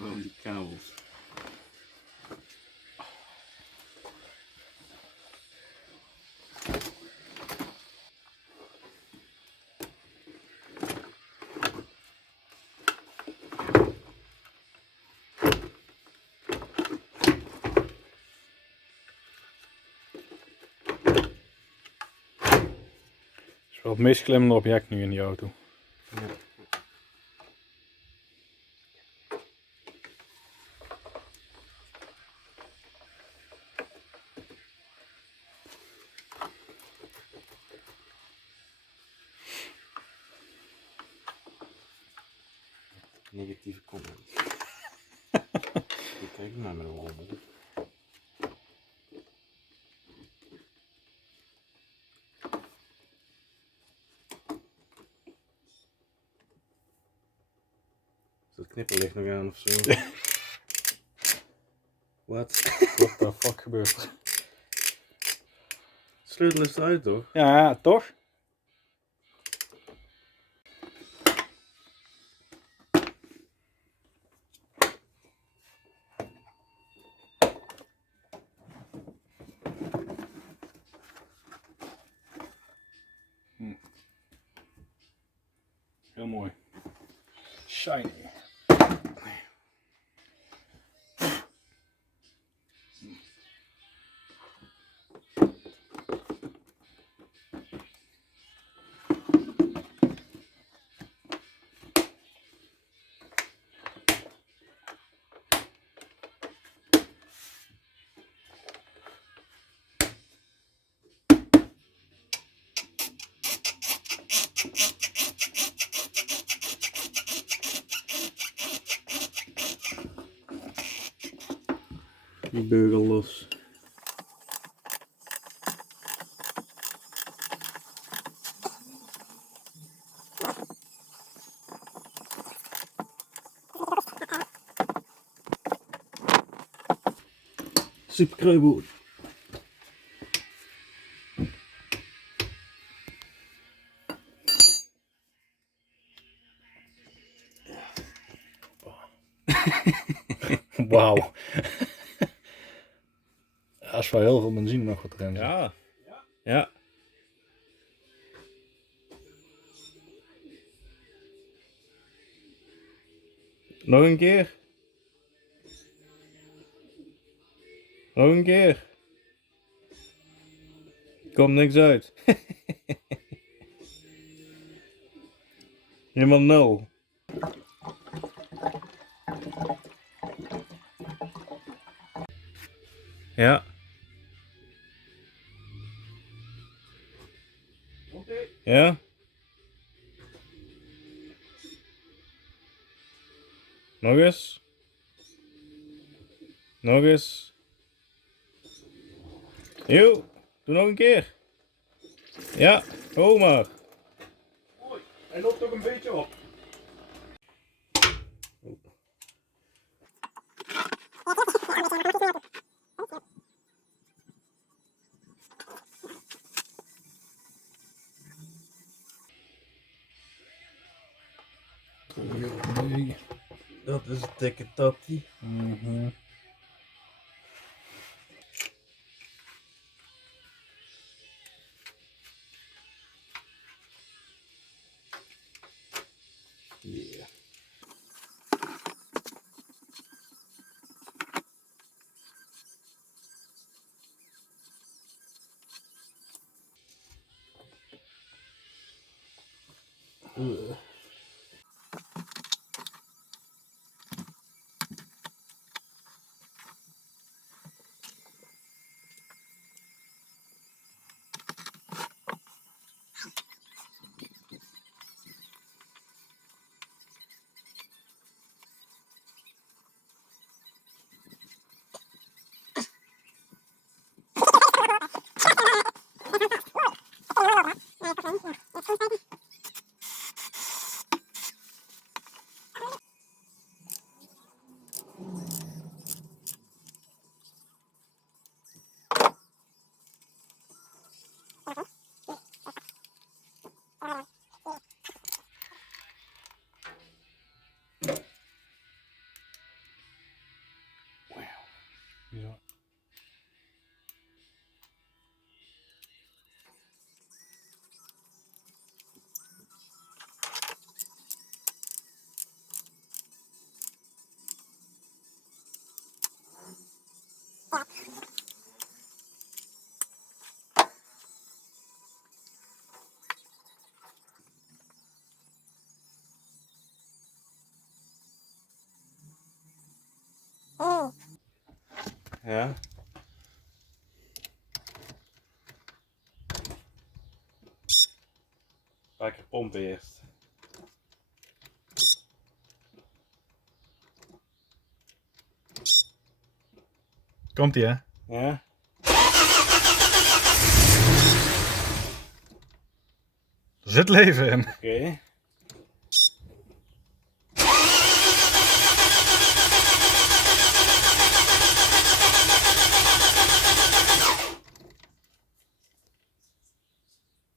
Gewoon die kabels. Het is wel het meest klemmende object nu in die auto. Ja. Negatieve comments. Ik kijk naar mijn Volvo. Is dat knipperlicht nog aan of zo? Wat? What the fuck gebeurt er? Sleutel is eruit toch? Ja, toch? Heel mooi. Shiny. Die beugel los. Super kruiboord. Wauw. Dat is wel heel veel benzine nog wat erin zit. Ja. Ja. Nog een keer. Nog een keer. Komt niks uit. Helemaal nul. Ja. Ja. Nog eens. Nog eens. Jo, doe nog een keer. Ja, ho maar. Hoi, hij loopt toch een beetje op. Nee. Dat is een dikke tattie. Yeah. Zo. Ja. Een paar keer pompen eerst. Komt ie, hè? Ja. Er zit leven in. Oké.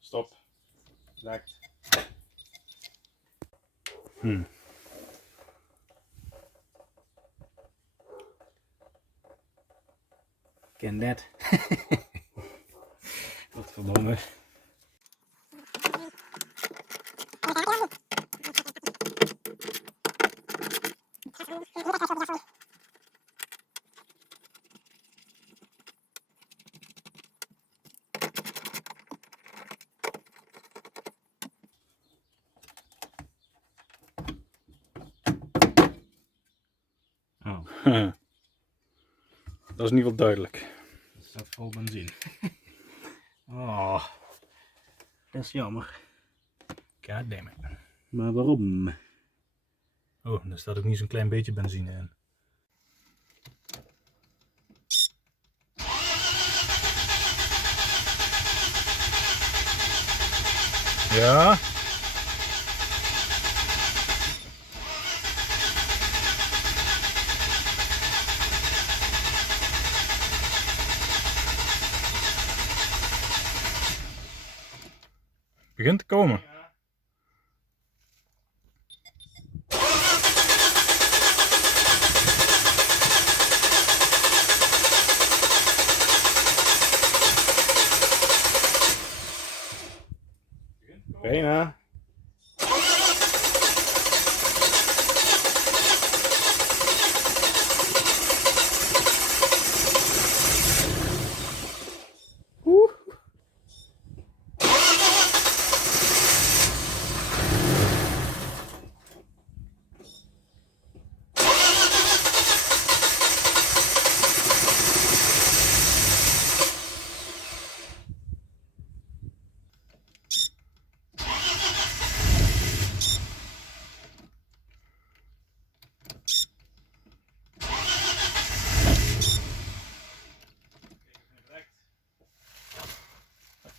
Stop. Lekt. Ken dat. Wat verdomme. Oh. Dat is in ieder geval duidelijk. Er staat vol benzine. Oh. Dat is jammer. Goddammit. Maar waarom? Oh, er staat ook niet zo'n klein beetje benzine in. Ja. Begint te komen. Bijna.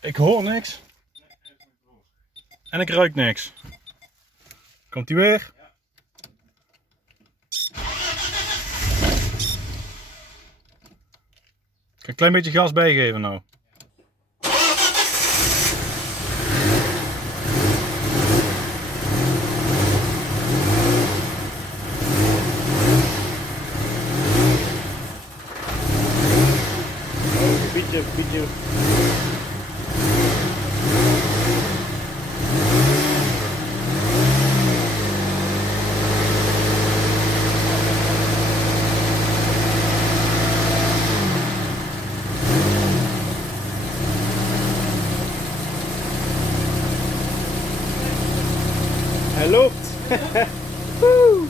Ik hoor niks. En ik ruik niks. Komt hij weer? Ik ga een klein beetje gas bijgeven nou. Beetje. Hij loopt. Woe.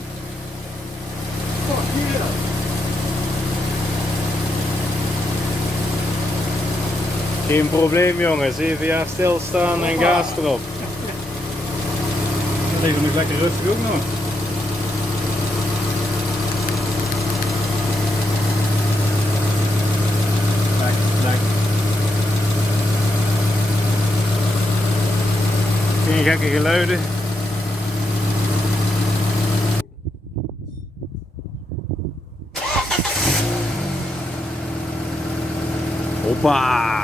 Geen probleem jongens, 7 jaar stilstaan en gas erop. Dat leven nog lekker rustig ook nog. Lekker. Geen gekke geluiden. Hoppa!